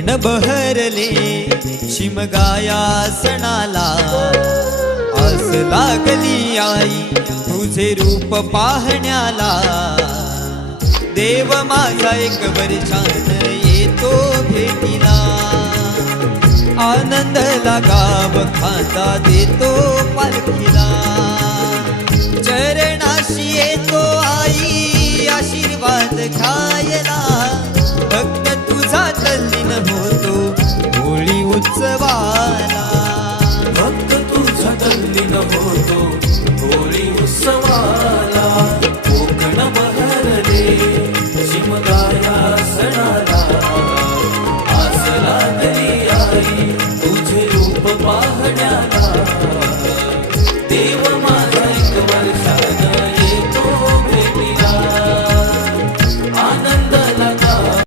क्षण बहरले शिमगाया सणाला, आस लागली आई तुझे रूप पाहण्याला। देव माझा एक वर्षान येतो भेटीला, आनंद लागाव खांदा देतो पालखीला। चरणाशी येतो आई आशीर्वाद खायला,